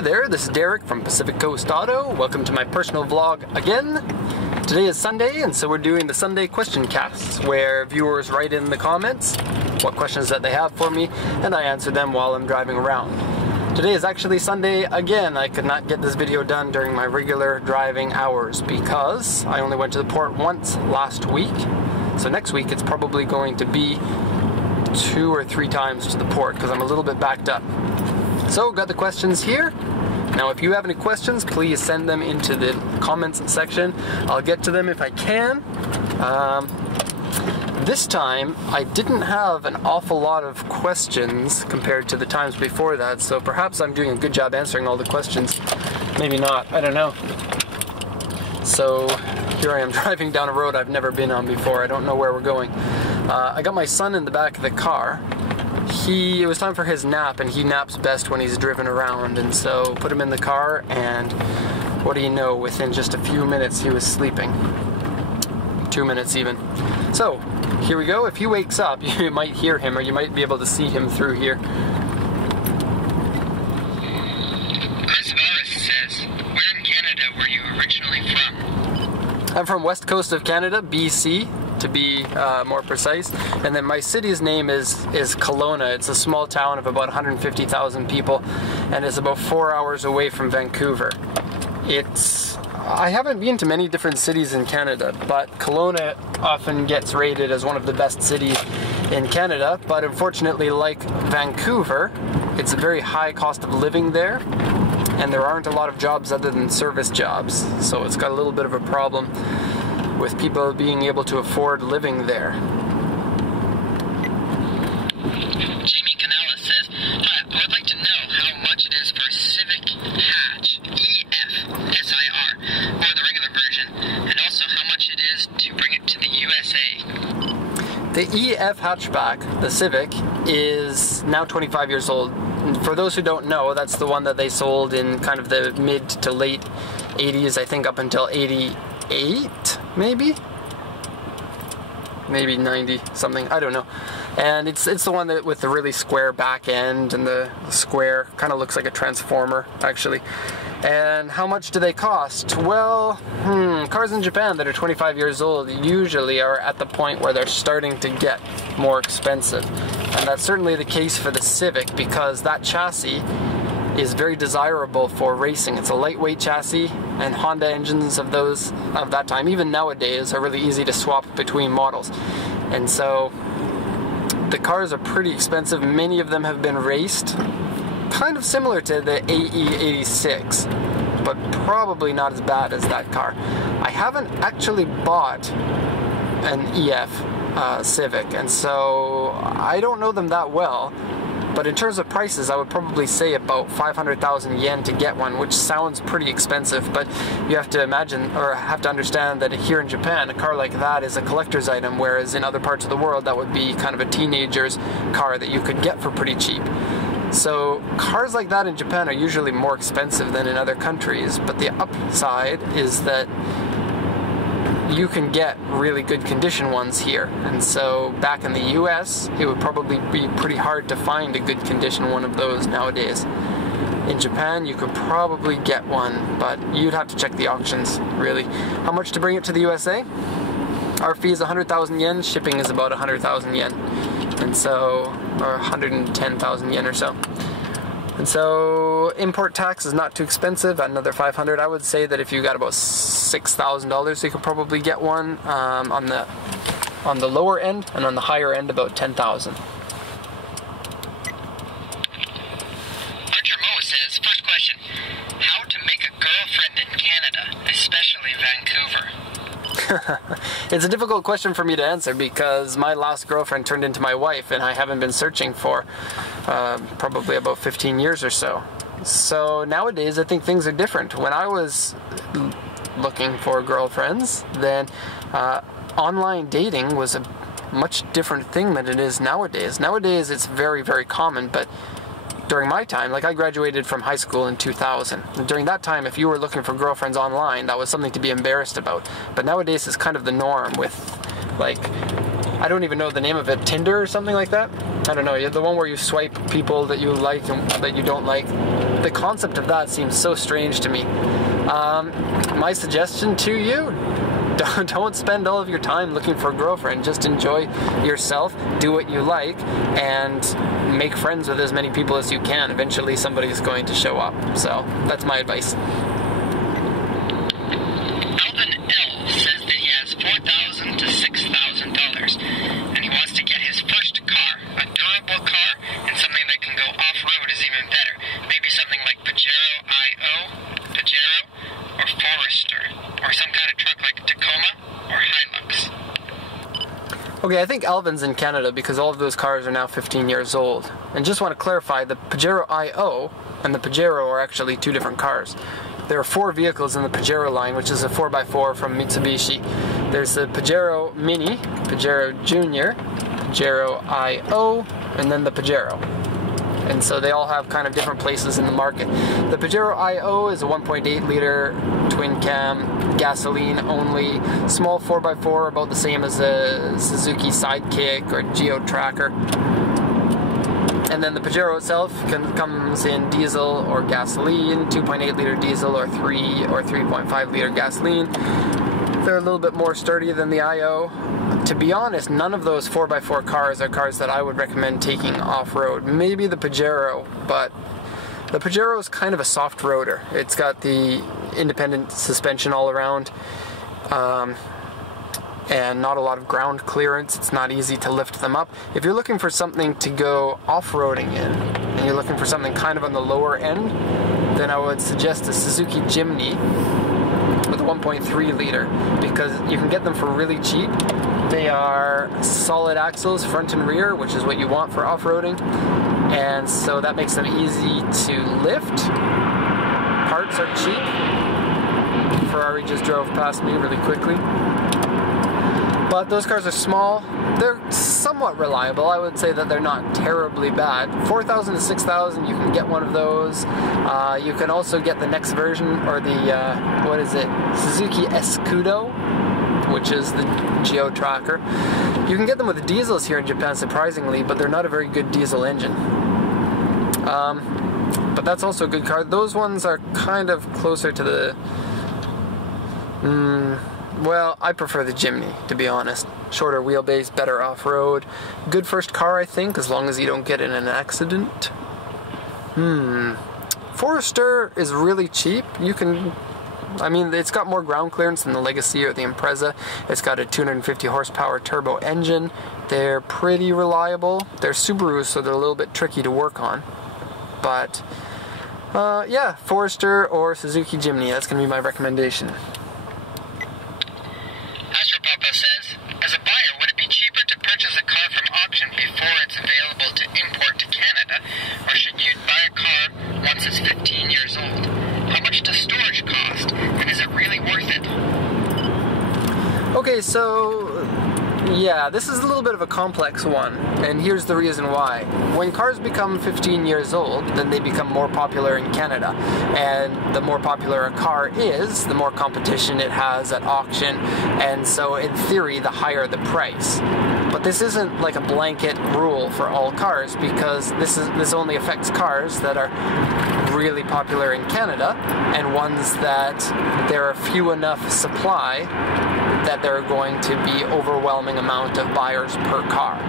Hi there, this is Derek from Pacific Coast Auto. Welcome to my personal vlog again. Today is Sunday, and so we're doing the Sunday question casts, where viewers write in the comments what questions that they have for me, and I answer them while I'm driving around. Today is actually Sunday again. I could not get this video done during my regular driving hours because I only went to the port once last week. So next week it's probably going to be 2 or 3 times to the port because I'm a little bit backed up. So, got the questions here. Now, if you have any questions, please send them into the comments section. I'll get to them if I can. This time, I didn't have an awful lot of questions compared to the times before that, so perhaps I'm doing a good job answering all the questions. Maybe not, I don't know. So, here I am driving down a road I've never been on before. I don't know where we're going. I got my son in the back of the car. It was time for his nap, and he naps best when he's driven around, and so put him in the car, and what do you know, within just a few minutes he was sleeping. 2 minutes even. So, here we go. If he wakes up, you might hear him, or you might be able to see him through here. Subaru says, where in Canada were you originally from? I'm from west coast of Canada, BC. To be more precise, and then my city's name is Kelowna. It's a small town of about 150,000 people, and it's about 4 hours away from Vancouver. I haven't been to many different cities in Canada, but Kelowna often gets rated as one of the best cities in Canada, but unfortunately, like Vancouver, it's a very high cost of living there, and there aren't a lot of jobs other than service jobs, so it's got a little bit of a problem with people being able to afford living there. Jamie Canella says, hi, I would like to know how much it is for a Civic hatch, EF, SIR, or the regular version, and also how much it is to bring it to the USA. The EF hatchback, the Civic, is now 25 years old. And for those who don't know, that's the one that they sold in kind of the mid to late 80s, I think up until 88, maybe 90 something, I don't know. And it's the one that with the really square back end, and the square kind of looks like a transformer actually. And how much do they cost? Well, cars in Japan that are 25 years old usually are at the point where they're starting to get more expensive, and that's certainly the case for the Civic because that chassis is very desirable for racing. It's a lightweight chassis, and Honda engines of that time, even nowadays, are really easy to swap between models. And so the cars are pretty expensive. Many of them have been raced, kind of similar to the AE86, but probably not as bad as that car. I haven't actually bought an EF Civic, and so I don't know them that well. But in terms of prices, I would probably say about 500,000 yen to get one, which sounds pretty expensive, but you have to imagine, or have to understand that here in Japan, a car like that is a collector's item, whereas in other parts of the world, that would be kind of a teenager's car that you could get for pretty cheap. So cars like that in Japan are usually more expensive than in other countries, but the upside is that you can get really good condition ones here, and so back in the US it would probably be pretty hard to find a good condition one of those nowadays. In Japan you could probably get one, but you'd have to check the auctions really. How much to bring it to the USA? Our fee is 100,000 yen, shipping is about 100,000 yen, and so, or 110,000 yen or so. And so import tax is not too expensive, at another 500. I would say that if you got about $6,000, you could probably get one on the lower end, and on the higher end about 10,000. Archer Mo says, first question, how to make a girlfriend in Canada, especially Vancouver? It's a difficult question for me to answer because my last girlfriend turned into my wife, and I haven't been searching for probably about 15 years or so. So nowadays I think things are different. When I was looking for girlfriends, then online dating was a much different thing than it is nowadays. Nowadays it's very, very common, but during my time, like I graduated from high school in 2000. And during that time, if you were looking for girlfriends online, that was something to be embarrassed about. But nowadays it's kind of the norm with, like, I don't even know the name of it, Tinder or something like that? I don't know, the one where you swipe people that you like and that you don't like. the concept of that seems so strange to me. My suggestion to you, don't spend all of your time looking for a girlfriend. Just enjoy yourself, do what you like, and make friends with as many people as you can. Eventually somebody's going to show up. So that's my advice. Alvin L. says that he has $4,000 to $6,000 and he wants to get his first car, a durable car, and something that can go off-road is even better. Maybe something like Pajero I.O., Pajero, or Forester, or some kind of truck like Tacoma or Hilux. Okay, I think Alvin's in Canada because all of those cars are now 15 years old. And just want to clarify, the Pajero I.O. and the Pajero are actually two different cars. There are 4 vehicles in the Pajero line, which is a 4x4 from Mitsubishi. There's the Pajero Mini, Pajero Junior, Pajero I.O., and then the Pajero. And so they all have kind of different places in the market. The Pajero I.O. is a 1.8 liter twin cam, gasoline only, small 4x4, about the same as a Suzuki Sidekick or Geo Tracker. And then the Pajero itself comes in diesel or gasoline, 2.8 liter diesel or 3 or 3.5 liter gasoline. They're a little bit more sturdy than the I.O. To be honest, none of those 4x4 cars are cars that I would recommend taking off-road. Maybe the Pajero, but the Pajero is kind of a soft roader. It's got the independent suspension all around, and not a lot of ground clearance. It's not easy to lift them up. If you're looking for something to go off-roading in, and you're looking for something kind of on the lower end, then I would suggest a Suzuki Jimny with a 1.3 liter, because you can get them for really cheap. They are solid axles, front and rear, which is what you want for off-roading, and so that makes them easy to lift. Parts are cheap. Ferrari just drove past me really quickly. But those cars are small. They're somewhat reliable. I would say that they're not terribly bad. $4,000 to $6,000, you can get one of those. You can also get the next version, or the, Suzuki Escudo, which is the Geo Tracker. You can get them with diesels here in Japan, surprisingly, but they're not a very good diesel engine. But that's also a good car. Those ones are kind of closer to the... well, I prefer the Jimny, to be honest. Shorter wheelbase, better off-road. Good first car, I think, as long as you don't get in an accident. Forester is really cheap. You can... I mean, it's got more ground clearance than the Legacy or the Impreza. It's got a 250 horsepower turbo engine. They're pretty reliable. They're Subaru, so they're a little bit tricky to work on. But, yeah, Forester or Suzuki Jimny, that's going to be my recommendation. Astropapa says, as a buyer, would it be cheaper to purchase a car from auction before it's available to import to Canada, or should you buy a car once it's 15 years old? How much does storage cost, and is it really worth it? Okay, so... yeah, this is a little bit of a complex one, and here's the reason why. When cars become 15 years old, then they become more popular in Canada, and the more popular a car is, the more competition it has at auction, and so in theory, the higher the price. But this isn't like a blanket rule for all cars, because this only affects cars that are really popular in Canada, and ones that there are few enough supply that there are going to be overwhelming amount of buyers per car.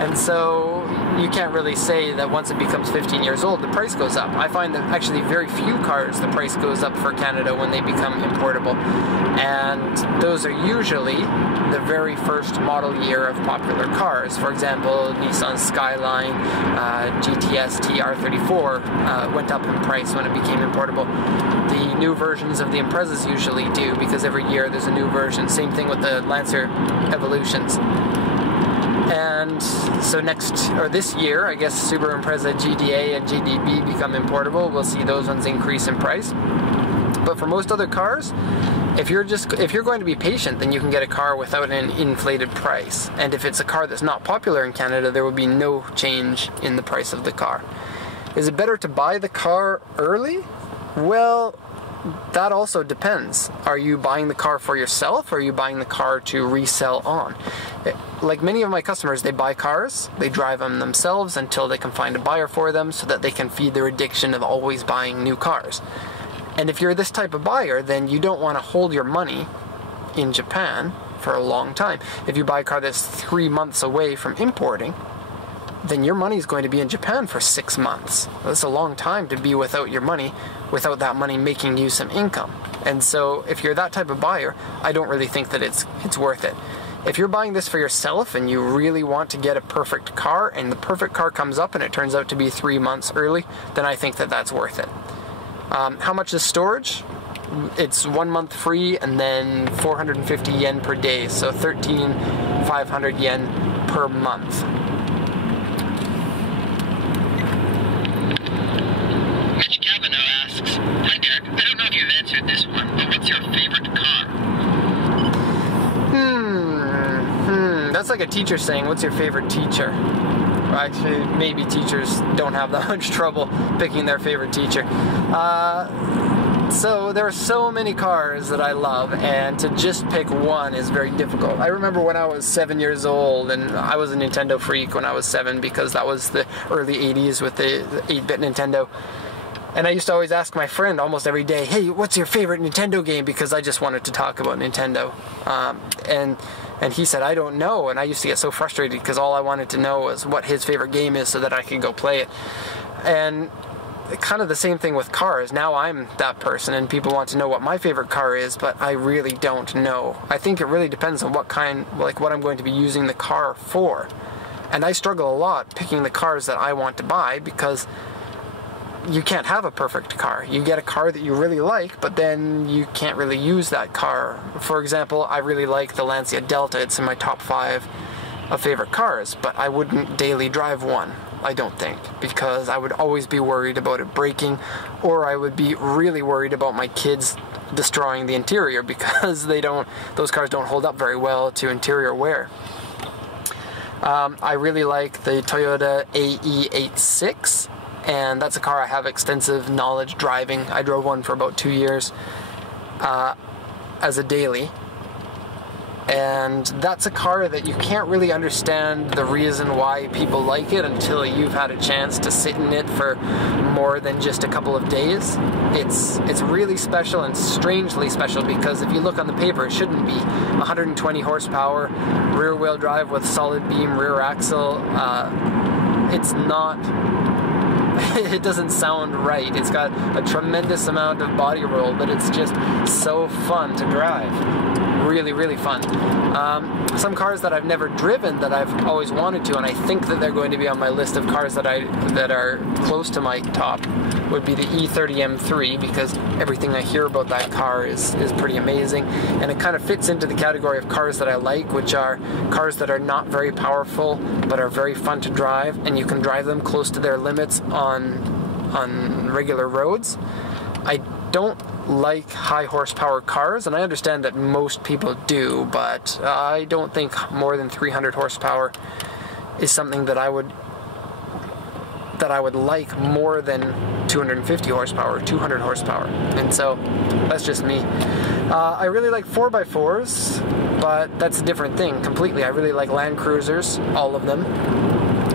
And so you can't really say that once it becomes 15 years old, the price goes up. I find that actually very few cars, the price goes up for Canada when they become importable. And those are usually the very first model year of popular cars. For example, Nissan Skyline, GTS TR34 went up in price when it became importable. The new versions of the Imprezas usually do, because every year there's a new version. Same thing with the Lancer Evolutions. And so this year, I guess Subaru Impreza GDA and GDB become importable. We'll see those ones increase in price. But for most other cars, if you're going to be patient, then you can get a car without an inflated price. And if it's a car that's not popular in Canada, there will be no change in the price of the car. Is it better to buy the car early? Well, that also depends. Are you buying the car for yourself, or are you buying the car to resell on? Like many of my customers, they buy cars, they drive them themselves until they can find a buyer for them so that they can feed their addiction of always buying new cars. And if you're this type of buyer, then you don't want to hold your money in Japan for a long time. If you buy a car that's 3 months away from importing, then your money is going to be in Japan for 6 months. That's a long time to be without your money, without that money making you some income. And so if you're that type of buyer, I don't really think that it's worth it. If you're buying this for yourself and you really want to get a perfect car, and the perfect car comes up and it turns out to be 3 months early, then I think that that's worth it. How much is storage? It's 1 month free and then 450 yen per day, so 13,500 yen per month. Hi Derek, I don't know if you've answered this one, but what's your favorite car? That's like a teacher saying, what's your favorite teacher? Well, actually, maybe teachers don't have that much trouble picking their favorite teacher. So there are so many cars that I love, and to just pick one is very difficult. I remember when I was 7 years old, and I was a Nintendo freak when I was 7 because that was the early 80s with the 8-bit Nintendo. And I used to always ask my friend almost every day, hey, what's your favorite Nintendo game? Because I just wanted to talk about Nintendo. And he said, I don't know. And I used to get so frustrated because all I wanted to know was what his favorite game is so that I could go play it. And kind of the same thing with cars. Now I'm that person and people want to know what my favorite car is, but I really don't know. I think it really depends on what I'm going to be using the car for. And I struggle a lot picking the cars that I want to buy because you can't have a perfect car. You get a car that you really like, but then you can't really use that car. For example, I really like the Lancia Delta. It's in my top 5 of favorite cars, but I wouldn't daily drive one, I don't think, because I would always be worried about it breaking, or I would be really worried about my kids destroying the interior because those cars don't hold up very well to interior wear. I really like the Toyota AE86. And that's a car I have extensive knowledge driving. I drove one for about 2 years as a daily. And that's a car that you can't really understand the reason why people like it until you've had a chance to sit in it for more than just a couple of days. It's really special and strangely special because if you look on the paper, it shouldn't be 120 horsepower, rear-wheel drive with solid beam rear axle. It's not... It doesn't sound right. It's got a tremendous amount of body roll, but it's just so fun to drive. Really, really fun. Some cars that I've never driven that I've always wanted to, and I think that they're going to be on my list of cars that are close to my top, would be the E30 M3, because everything I hear about that car is pretty amazing, and it kind of fits into the category of cars that I like, which are cars that are not very powerful but are very fun to drive, and you can drive them close to their limits on regular roads. I don't like high horsepower cars, and I understand that most people do, but I don't think more than 300 horsepower is something that I would like more than 250 horsepower or 200 horsepower, and so that's just me. I really like 4x4s, but that's a different thing completely. I really like Land Cruisers, all of them.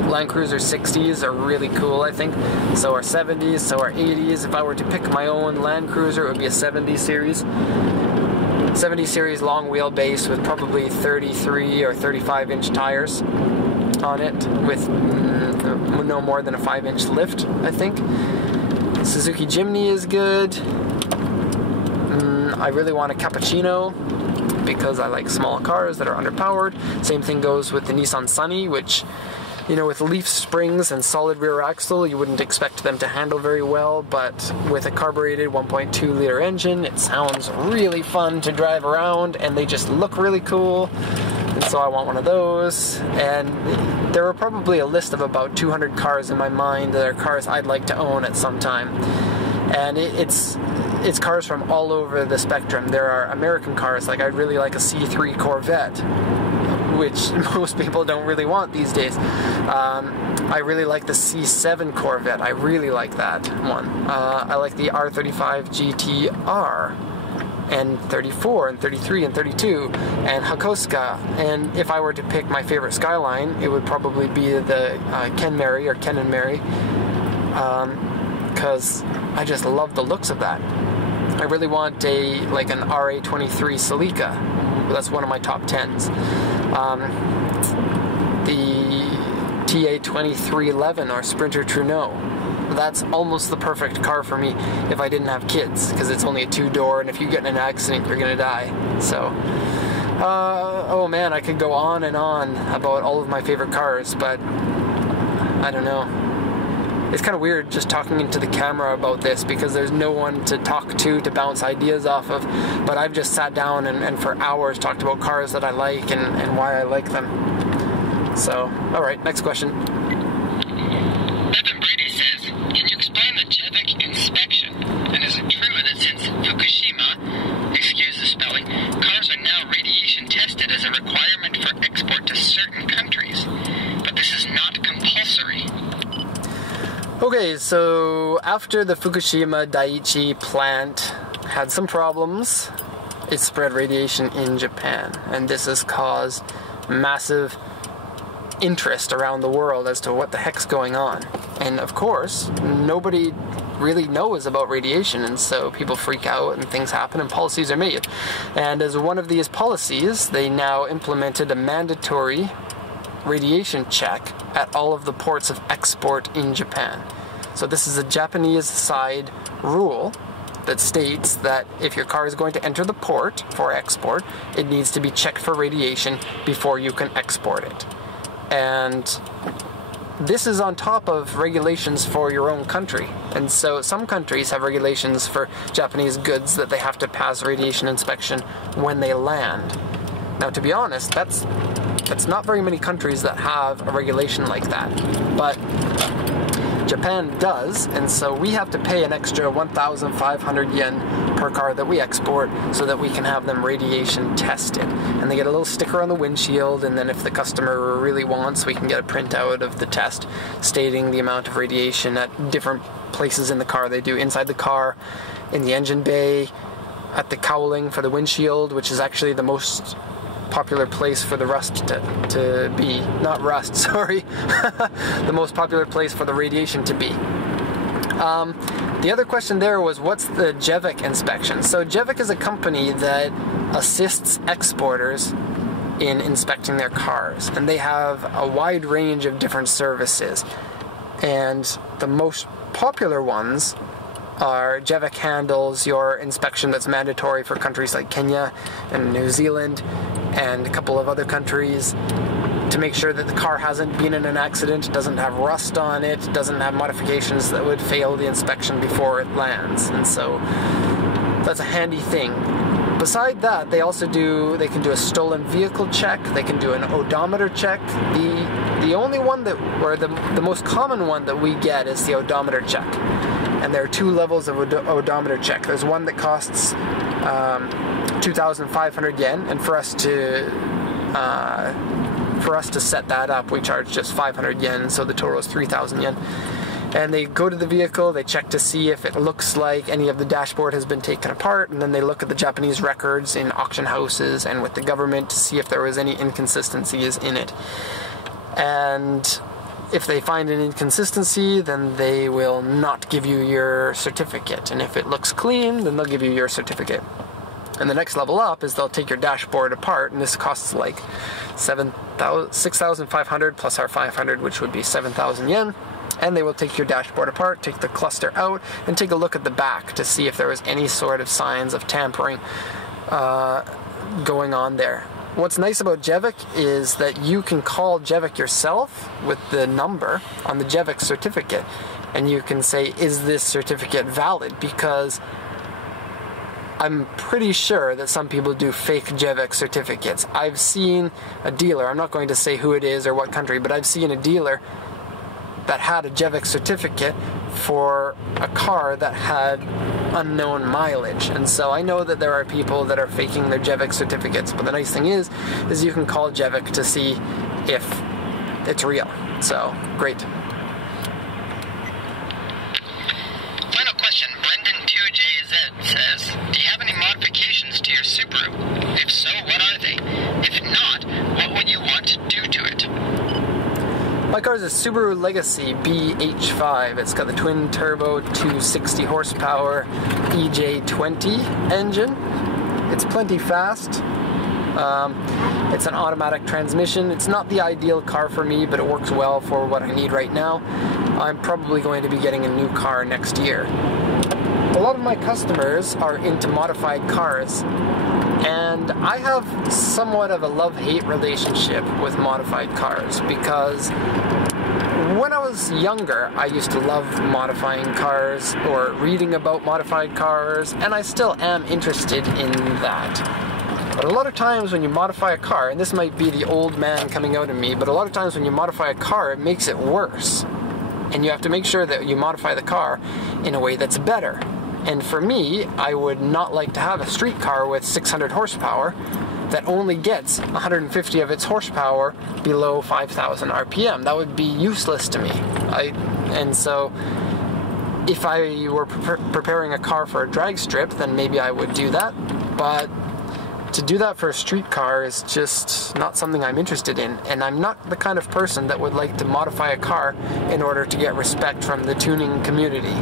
Land Cruiser 60s are really cool, I think. So are 70s, so are 80s. If I were to pick my own Land Cruiser, it would be a 70 series. 70 series long wheelbase with probably 33 or 35 inch tires on it with no more than a 5-inch lift, I think. Suzuki Jimny is good. I really want a Cappuccino because I like small cars that are underpowered. Same thing goes with the Nissan Sunny, which, you know, with leaf springs and solid rear axle, you wouldn't expect them to handle very well, but with a carbureted 1.2 liter engine, it sounds really fun to drive around, and they just look really cool, and so I want one of those. And there are probably a list of about 200 cars in my mind that are cars I'd like to own at some time. And it's cars from all over the spectrum. There are American cars, like I'd really like a C3 Corvette, which most people don't really want these days. I really like the C7 Corvette. I really like that one. I like the R35 GTR, and 34, and 33, and 32, and Hakosuka. And if I were to pick my favorite Skyline, it would probably be the Ken Mary, or Ken and Mary, because I just love the looks of that. I really want an RA23 Celica. That's one of my top 10s. The TA2311 or Sprinter Trudeau. That's almost the perfect car for me if I didn't have kids, because it's only a 2-door, and if you get in an accident, you're gonna die. So, oh man, I could go on and on about all of my favorite cars, but I don't know. It's kind of weird just talking into the camera about this, because there's no one to talk to bounce ideas off of, but I've just sat down and for hours talked about cars that I like and why I like them. So, alright, next question. Evan Brady says, can you explain the JEVIC inspection? And is it true that since Fukushima, excuse the spelling, cars are now radiation tested as a requirement for export to certain countries, but this is not compulsory? Okay, so after the Fukushima Daiichi plant had some problems, it spread radiation in Japan, and this has caused massive interest around the world as to what the heck's going on. And of course, nobody really knows about radiation, and so people freak out and things happen and policies are made. And as one of these policies, they now implemented a mandatory radiation check at all of the ports of export in Japan. So this is a Japanese side rule that states that if your car is going to enter the port for export, it needs to be checked for radiation before you can export it. And this is on top of regulations for your own country. And so some countries have regulations for Japanese goods that they have to pass radiation inspection when they land. Now, to be honest, that's not very many countries that have a regulation like that. But Japan does, and so we have to pay an extra 1,500 yen per car that we export so that we can have them radiation tested. And they get a little sticker on the windshield, and then if the customer really wants, we can get a printout of the test stating the amount of radiation at different places in the car. They do inside the car, in the engine bay, at the cowling for the windshield, which is actually the most popular place for the rust to be. Not rust, sorry. The most popular place for the radiation to be. The other question there was, what's the JEVIC inspection? So JEVIC is a company that assists exporters in inspecting their cars, and they have a wide range of different services. And the most popular ones are JEVIC handles your inspection that's mandatory for countries like Kenya and New Zealand and a couple of other countries, to make sure that the car hasn't been in an accident, doesn't have rust on it, doesn't have modifications that would fail the inspection before it lands. And so that's a handy thing. Beside that, they can do a stolen vehicle check, they can do an odometer check. The only one or the most common one that we get is the odometer check. And there are two levels of odometer check. There's one that costs 2,500 yen, and for us to set that up, we charge just 500 yen, so the total is 3,000 yen. And they go to the vehicle, they check to see if it looks like any of the dashboard has been taken apart, and then they look at the Japanese records in auction houses and with the government to see if there was any inconsistencies in it. And if they find an inconsistency, then they will not give you your certificate. And if it looks clean, then they'll give you your certificate. And the next level up is they'll take your dashboard apart, and this costs like 6,500 plus our 500, which would be 7,000 yen. And they will take your dashboard apart, take the cluster out, and take a look at the back to see if there was any sort of signs of tampering going on there. What's nice about JEVIC is that you can call JEVIC yourself with the number on the JEVIC certificate, and you can say, is this certificate valid? Because I'm pretty sure that some people do fake JEVIC certificates. I've seen a dealer, I'm not going to say who it is or what country, but I've seen a dealer that had a JEVIC certificate for a car that had unknown mileage. And so I know that there are people that are faking their JEVIC certificates, but the nice thing is you can call JEVIC to see if it's real. So, great. Final question. Brendan2JZ says, do you have any modifications to your Subaru? If so, what are they? If not, what would you want to do to it? My car is a Subaru Legacy BH5. It's got the twin turbo 260 horsepower EJ20 engine. It's plenty fast. It's an automatic transmission. It's not the ideal car for me, but it works well for what I need right now. I'm probably going to be getting a new car next year. A lot of my customers are into modified cars, and I have somewhat of a love-hate relationship with modified cars, because when I was younger, I used to love modifying cars or reading about modified cars, and I still am interested in that. But a lot of times when you modify a car, and this might be the old man coming out of me, but a lot of times when you modify a car, it makes it worse. And you have to make sure that you modify the car in a way that's better. And for me, I would not like to have a street car with 600 horsepower that only gets 150 of its horsepower below 5,000 RPM. That would be useless to me. And so if I were preparing a car for a drag strip, then maybe I would do that. But to do that for a street car is just not something I'm interested in, and I'm not the kind of person that would like to modify a car in order to get respect from the tuning community.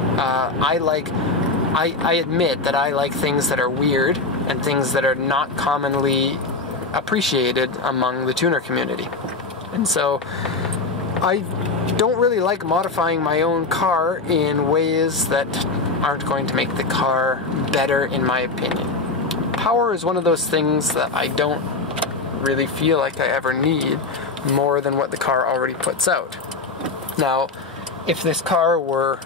I admit that I like things that are weird and things that are not commonly appreciated among the tuner community. And so I don't really like modifying my own car in ways that aren't going to make the car better, in my opinion. Power is one of those things that I don't really feel like I ever need more than what the car already puts out. Now, if this car were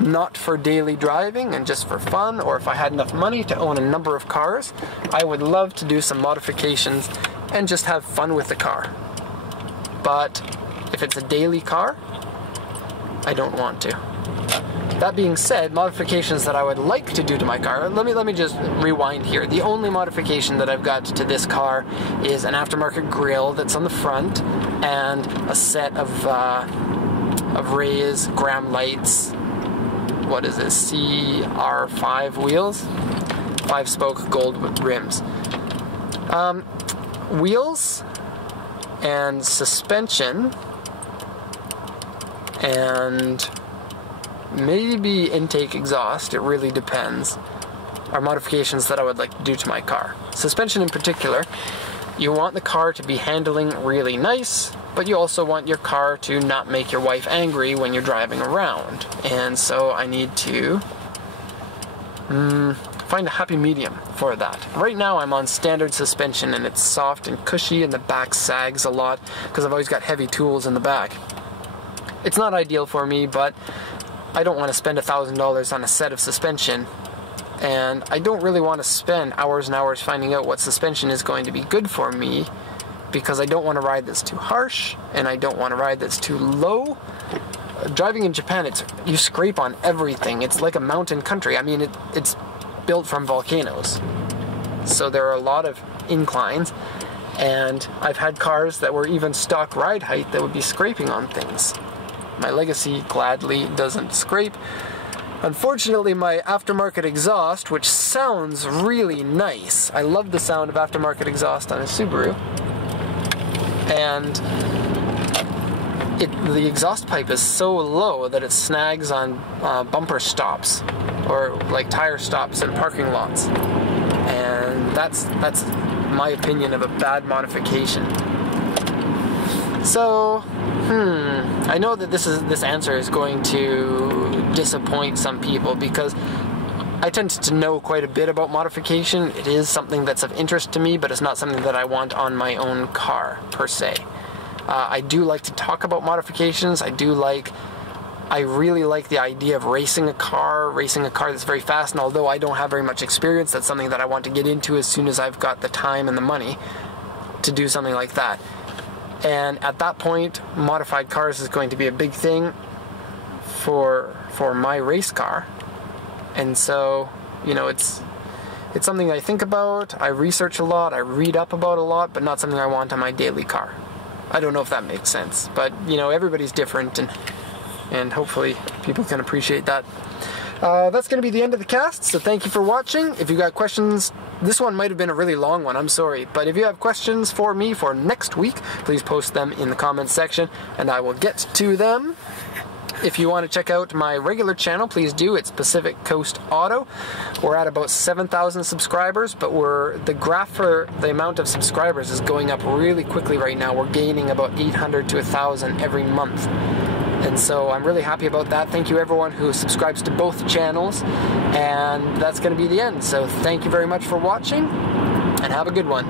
not for daily driving and just for fun, or if I had enough money to own a number of cars, I would love to do some modifications and just have fun with the car. But if it's a daily car, I don't want to. That being said, modifications that I would like to do to my car, let me just rewind here. The only modification that I've got to this car is an aftermarket grille that's on the front and a set of Ray's Graham lights. What is this? CR5 wheels? 5-spoke gold rims. Wheels and suspension and maybe intake exhaust, it really depends, are modifications that I would like to do to my car. Suspension in particular, you want the car to be handling really nice, but you also want your car to not make your wife angry when you're driving around. And so I need to find a happy medium for that. Right now I'm on standard suspension and it's soft and cushy and the back sags a lot because I've always got heavy tools in the back. It's not ideal for me, but I don't want to spend $1,000 on a set of suspension, and I don't really want to spend hours and hours finding out what suspension is going to be good for me, because I don't want to ride that's too harsh and I don't want to ride that's too low. Driving in Japan, you scrape on everything. It's like a mountain country. I mean, it's built from volcanoes, so there are a lot of inclines, and I've had cars that were even stock ride height that would be scraping on things. My Legacy gladly doesn't scrape. Unfortunately, my aftermarket exhaust, which sounds really nice, I love the sound of aftermarket exhaust on a Subaru, and the exhaust pipe is so low that it snags on bumper stops or like tire stops in parking lots, and that's my opinion of a bad modification. So I know that this answer is going to disappoint some people, because I tend to know quite a bit about modification. It is something that's of interest to me, but it's not something that I want on my own car per se. I do like to talk about modifications. I really like the idea of racing a car that's very fast, and although I don't have very much experience, that's something that I want to get into as soon as I've got the time and the money to do something like that. And at that point, modified cars is going to be a big thing for my race car. And so, you know, it's something I think about, I research a lot, I read up about a lot, but not something I want on my daily car. I don't know if that makes sense, but you know, everybody's different, and hopefully people can appreciate that. That's going to be the end of the cast, so thank you for watching. If you got questions, this one might have been a really long one, I'm sorry, but if you have questions for me for next week, please post them in the comments section, and I will get to them. If you want to check out my regular channel, please do. It's Pacific Coast Auto. We're at about 7,000 subscribers, but the graph for the amount of subscribers is going up really quickly right now. We're gaining about 800 to 1,000 every month. And so I'm really happy about that. Thank you everyone who subscribes to both channels. And that's going to be the end. So thank you very much for watching, and have a good one.